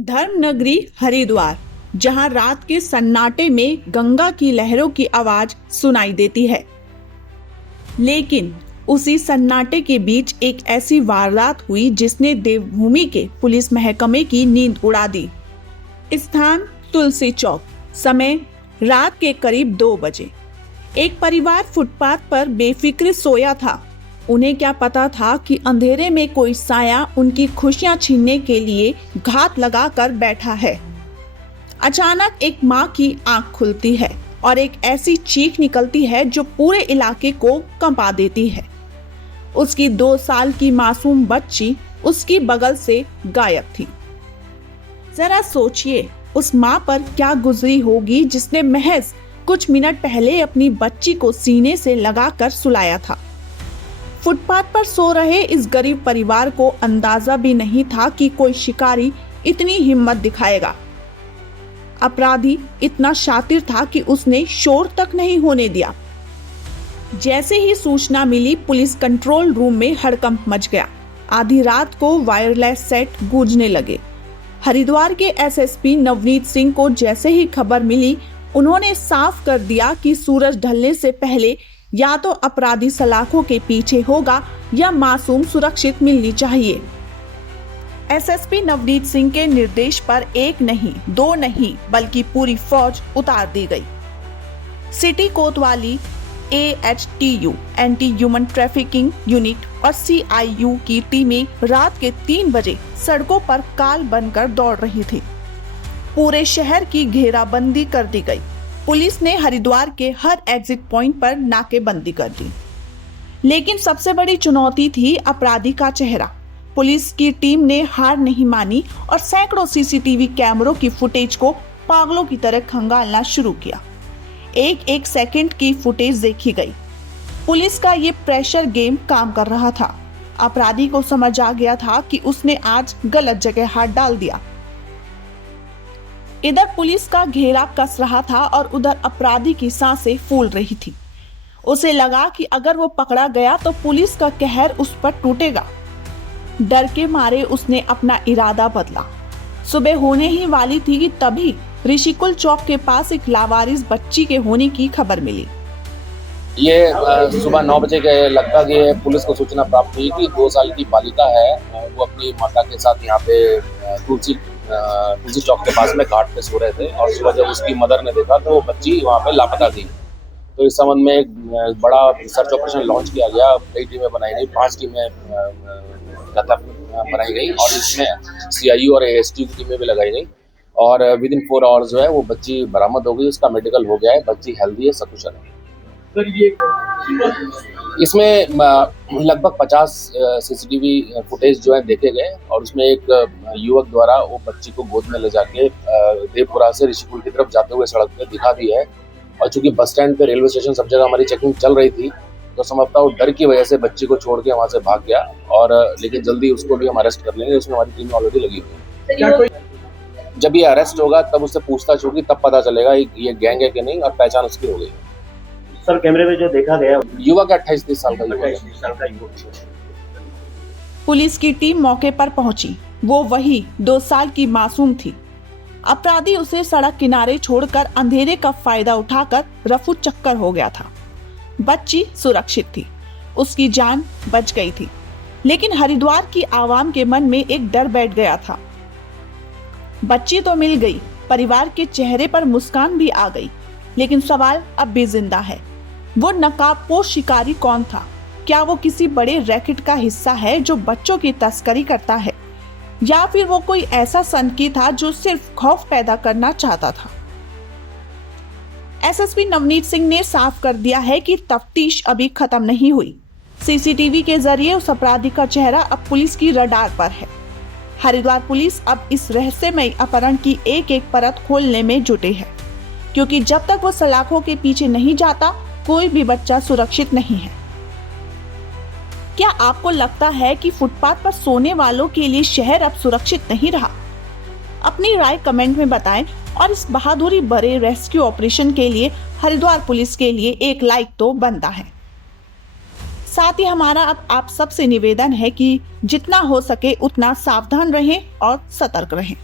धर्मनगरी हरिद्वार, जहां रात के सन्नाटे में गंगा की लहरों की आवाज सुनाई देती है। लेकिन उसी सन्नाटे के बीच एक ऐसी वारदात हुई जिसने देवभूमि के पुलिस महकमे की नींद उड़ा दी। स्थान तुलसी चौक, समय रात के करीब 2 बजे। एक परिवार फुटपाथ पर बेफिक्र सोया था। उन्हें क्या पता था कि अंधेरे में कोई साया उनकी खुशियां छीनने के लिए घात लगाकर बैठा है। अचानक एक माँ की आंख खुलती है और एक ऐसी चीख निकलती है जो पूरे इलाके को कंपा देती है। उसकी 2 साल की मासूम बच्ची उसकी बगल से गायब थी। जरा सोचिए उस माँ पर क्या गुजरी होगी जिसने महज कुछ मिनट पहले अपनी बच्ची को सीने से लगाकर सुलाया था। फुटपाथ पर सो रहे इस गरीब परिवार को अंदाजा भी नहीं था कि कोई शिकारी इतनी हिम्मत दिखाएगा। अपराधी इतना शातिर था कि उसने शोर तक नहीं होने दिया। जैसे ही सूचना मिली, पुलिस कंट्रोल रूम में हड़कंप मच गया। आधी रात को वायरलेस सेट गूंजने लगे। हरिद्वार के एसएसपी नवनीत सिंह को जैसे ही खबर मिली, उन्होंने साफ कर दिया कि सूरज ढलने से पहले या तो अपराधी सलाखों के पीछे होगा या मासूम सुरक्षित मिलनी चाहिए। एसएसपी नवनीत सिंह के निर्देश पर 1 नहीं 2 नहीं बल्कि पूरी फौज उतार दी गई। सिटी कोतवाली, AHTU anti human trafficking unit और CIU की टीमें रात के 3 बजे सड़कों पर काल बनकर दौड़ रही थी। पूरे शहर की घेराबंदी कर दी गई। पुलिस ने हरिद्वार के हर एग्जिट पॉइंट पर नाकेबंदी कर दी। लेकिन सबसे बड़ी चुनौती थी अपराधी का चेहरा। पुलिस की टीम ने हार नहीं मानी और सैकड़ों CCTV कैमरों की फुटेज को पागलों की तरह खंगालना शुरू किया। एक सेकंड की फुटेज देखी गई। पुलिस का ये प्रेशर गेम काम कर रहा था। अपराधी को समझ आ गया था कि उसने आज गलत जगह हाथ डाल दिया। इधर पुलिस का घेरा कस रहा था और उधर अपराधी की सांसें फूल रही थी। उसे लगा कि अगर वो पकड़ा गया तो पुलिस का कहर उस पर टूटेगा। डर के मारे उसने अपना इरादा बदला। सुबह होने ही वाली थी कि तभी ऋषिकुल चौक के पास एक लावारिस बच्ची के होने की खबर मिली। ये सुबह 9 बजे के लगभग ये पुलिस को सूचना प्राप्त हुई कि 2 साल की बालिका है, वो अपनी माता के साथ यहाँ पे तुलसी चौक के पास में घाट पे सो रहे थे और सुबह जब उसकी मदर ने देखा तो वो बच्ची वहाँ पे लापता थी। तो इस संबंध में एक बड़ा सर्च ऑपरेशन लॉन्च किया गया। कई टीमें बनाई गई, 5 टीमें बनाई गई और इसमें CIU और AHTU की टीमें भी लगाई गई और विदिन 4 आवर्स जो है वो बच्ची बरामद हो गई। उसका मेडिकल हो गया है, बच्ची हेल्दी है, सकुशल है। इसमें लगभग 50 CCTV फुटेज जो है देखे गए और उसमें एक युवक द्वारा वो बच्ची को गोद में ले जाके देवपुरा से ऋषिकुल की तरफ जाते हुए सड़क पे दिखा दी है। और चूंकि बस स्टैंड पे, रेलवे स्टेशन, सब जगह हमारी चेकिंग चल रही थी तो संभवतः वो डर की वजह से बच्ची को छोड़ के वहाँ से भाग गया और लेकिन जल्दी उसको भी हम अरेस्ट कर लेंगे। उसमें हमारी टीम ऑलरेडी लगी हुई है। जब ये अरेस्ट होगा तब उससे पूछताछ होगी, तब पता चलेगा ये गैंग है कि नहीं और पहचान उसकी हो गई। सर, कैमरे में जो देखा गया युवक 28-30 साल का युवक। पुलिस की टीम मौके पर पहुंची। वो वही 2 साल की मासूम थी। अपराधी उसे सड़क किनारे छोड़कर अंधेरे का फायदा उठाकर रफू चक्कर हो गया था। बच्ची सुरक्षित थी, उसकी जान बच गई थी। लेकिन हरिद्वार की आवाम के मन में एक डर बैठ गया था। बच्ची तो मिल गई, परिवार के चेहरे पर मुस्कान भी आ गई, लेकिन सवाल अब भी जिंदा है। वो नकाबपोश शिकारी कौन था? क्या वो किसी बड़े रैकेट का हिस्सा है जो बच्चों की तस्करी करता है, या फिर वो कोई ऐसा सनकी था जो सिर्फ खौफ पैदा करना चाहता था? एसएसपी नवनीत सिंह ने साफ कर दिया है कि तफ्तीश अभी खत्म नहीं हुई। CCTV के जरिए उस अपराधी का चेहरा अब पुलिस की रडार पर है। हरिद्वार पुलिस अब इस रहस्यमय अपहरण की एक परत खोलने में जुटे है, क्योंकि जब तक वो सलाखों के पीछे नहीं जाता कोई भी बच्चा सुरक्षित नहीं है। क्या आपको लगता है कि फुटपाथ पर सोने वालों के लिए शहर अब सुरक्षित नहीं रहा? अपनी राय कमेंट में बताएं और इस बहादुरी भरे रेस्क्यू ऑपरेशन के लिए हरिद्वार पुलिस के लिए एक लाइक तो बनता है। साथ ही हमारा अब आप सबसे निवेदन है कि जितना हो सके उतना सावधान रहें और सतर्क रहें।